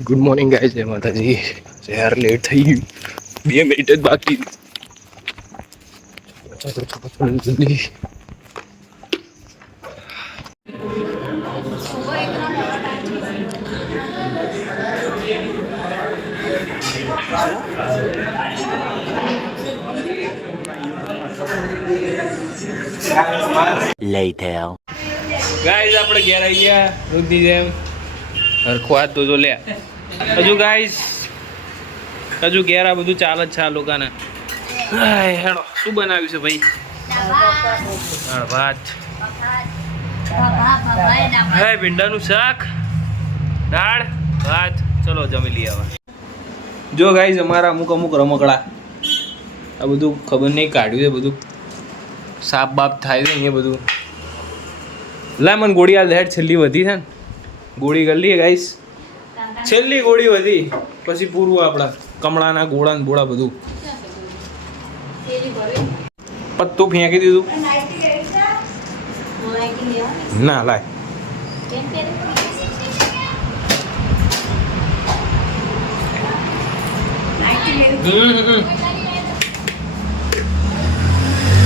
Good morning guys, જય માતાજી. યાર લેટ થઈ ગયું, 2 મિનિટ જ બાકી. જલ્દી. Later. ગાઈસ આપણે ઘેર આવી ગયા રોજની જેમ. હરખવાત તો લે હજુ ગાઈસ, હજુ ઘેર આ બધું ચાલે જ છે આ લોકોને. હેડો, શું બનાવ્યું છે ભાઈ? દાળ ભાત, હા ભીંડાનું શાક, દાળ ભાત. ચલો જમી લઈએ હવે. જો ગાઈસ અમારા અમુક રમકડા આ બધું ખબર નહીં કાઢ્યું છે, બધું સાપ બાપ થાય છે અહીંયા બધું. લા મને ગોળી આ હેડ છેલ્લી વધી છે ને, ગોળી કરી લઈએ ગાઈસ. છેલ્લી ગોળી વધી પછી પૂરું આપણા કમળાના ગોળા ને બોળા બધું પત્તું ફેંકી દીધું. ના લાય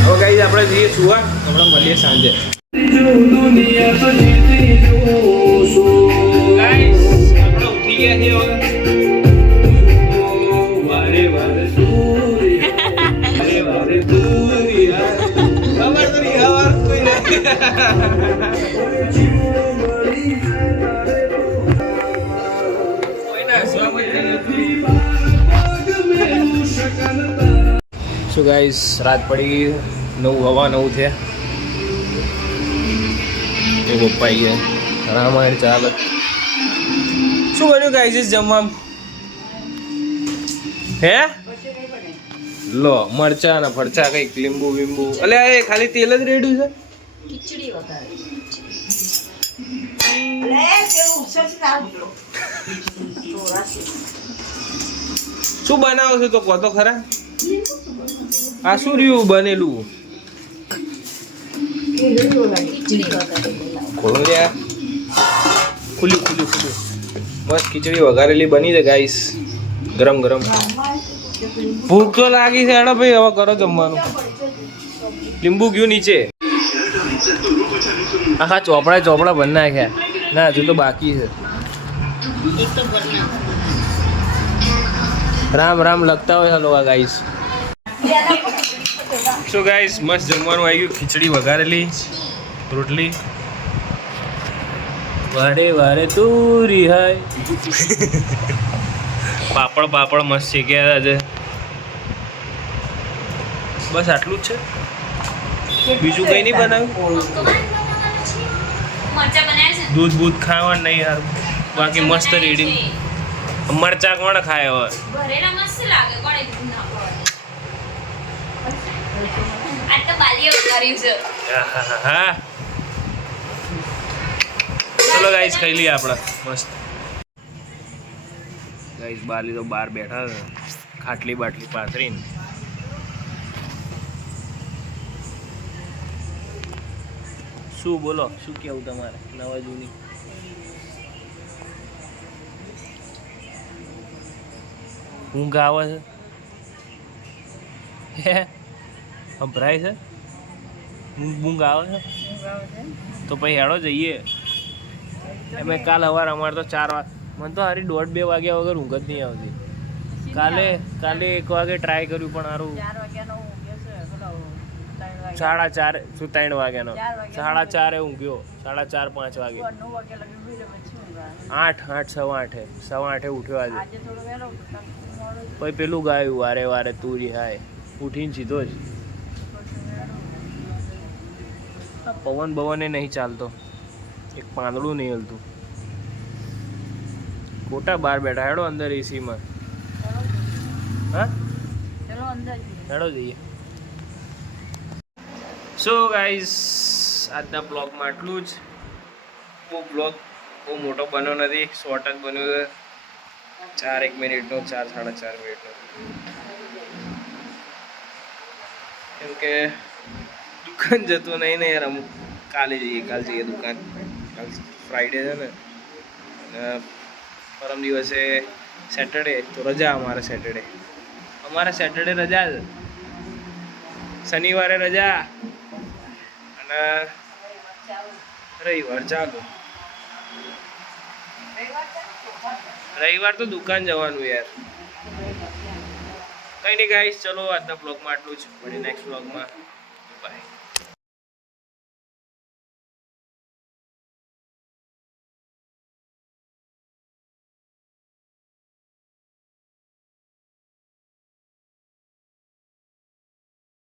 હવે ગાઈસ આપણે જઈએ સુવા. હમણાં મળીએ સાંજે. ગાઈસ આપણે ઉઠી ગયા છીએ હવે. વારે વારે ખબર તો નહીં હવાર કોઈ નથી. સો ગાઈસ રાત પડી 9:09 થયા. એ પપ્પા ગયા રામાયણ ચાલે. શું બન્યું ગાઈસ જમવામાં? હે લો મરચા ને ફરચા કઈક લીંબુ બીંબુ. અલ્યા એ ખાલી તેલ જ રેડ્યું છે. ખીચડી વઘારી. શું બનાવો છો તો કહો તો ખરા. આ શું રહ્યું બનેલું? ખોલો યાર. ખુલ્યું. બસ ખીચડી વઘારેલી બની છે ગાઈસ, ગરમ ગરમ. ભૂખ તો લાગી છે. હેડો ભાઈ હવે કરો જમવાનું. લીંબુ ગયું નીચે. આખા ચોપડા બની નાખ્યા. ના હજુ તો બાકી છે. રામ રામ લખતા હોય હલો ગાઈસ. સો ગાઈસ મસ્ત જમવાનું આવી ગયું. ખીચડી વઘારેલી, રોટલી. વારે વારે તુરી હાય. પાપડ મસ્ત શેક્યા છે. બસ આટલું જ છે, બીજું કઈ નહીં બનાવ્યું. દૂધ બૂધ ખાવાનું નહીં યાર, બાકી મસ્ત રેડી. મરચા કોણ ખાય હવે? હા ચલો ગાઈસ ખાઈ લઈએ આપણે મસ્ત. ગાઈસ બાલી તો બહાર બેઠા છે, ખાટલી બાટલી પાથરીને. શું બોલો, શું કેવું તમારે નવા જૂની? ઊંઘ આવે છે? હે સંભળાય છે? ઊંઘ આવે છે તો પછી હેડો જઈએ. એમ કાલ સવારે અમારે તો 4 વાગે, મને તો હારી 1:30-2 વાગ્યા વગર ઊંઘ જ નહીં આવતી. કાલે 1 વાગે ટ્રાય કર્યું પણ સારું 4:30 શું 3 વાગ્યાનો 4:30 ઊંઘ્યો. 4:30-5 વાગે 8 ઉઠ્યો આજે. પછી પેલું ગાયું વારે વારે તુરી હાય, ઉઠીને સીધો જ. પવન બવને નહીં ચાલતો, એક પાંદડું નહીં હલતું. ખોટા બહાર બેઠા. હેડો અંદર એસીમાં. હા હેડો જઈએ. સો ગાઈસ આજના બ્લોગમાં આટલું જ. બ્લોગ બહુ મોટો બન્યો નથી, શોર્ટ જ બન્યો છે. 4-1 મિનિટનો, 4-4.5 મિનિટનો. કેમ કે દુકાન જતું નહીં ને યાર. અમુક કાલે જઈએ દુકાન. કાલ ફ્રાઈડે છે ને, પરમ દિવસે સેટરડે તો રજા અમારે સેટરડે રજા જ, શનિવારે રજા અને રવિવાર ચાલુ. રવિવાર તો દુકાન જવાનું યાર. કંઈ નહીં ગાઈસ, ચલો આજના બ્લોગમાં આટલું જ, મળી નેક્સ્ટ બ્લોગમાં.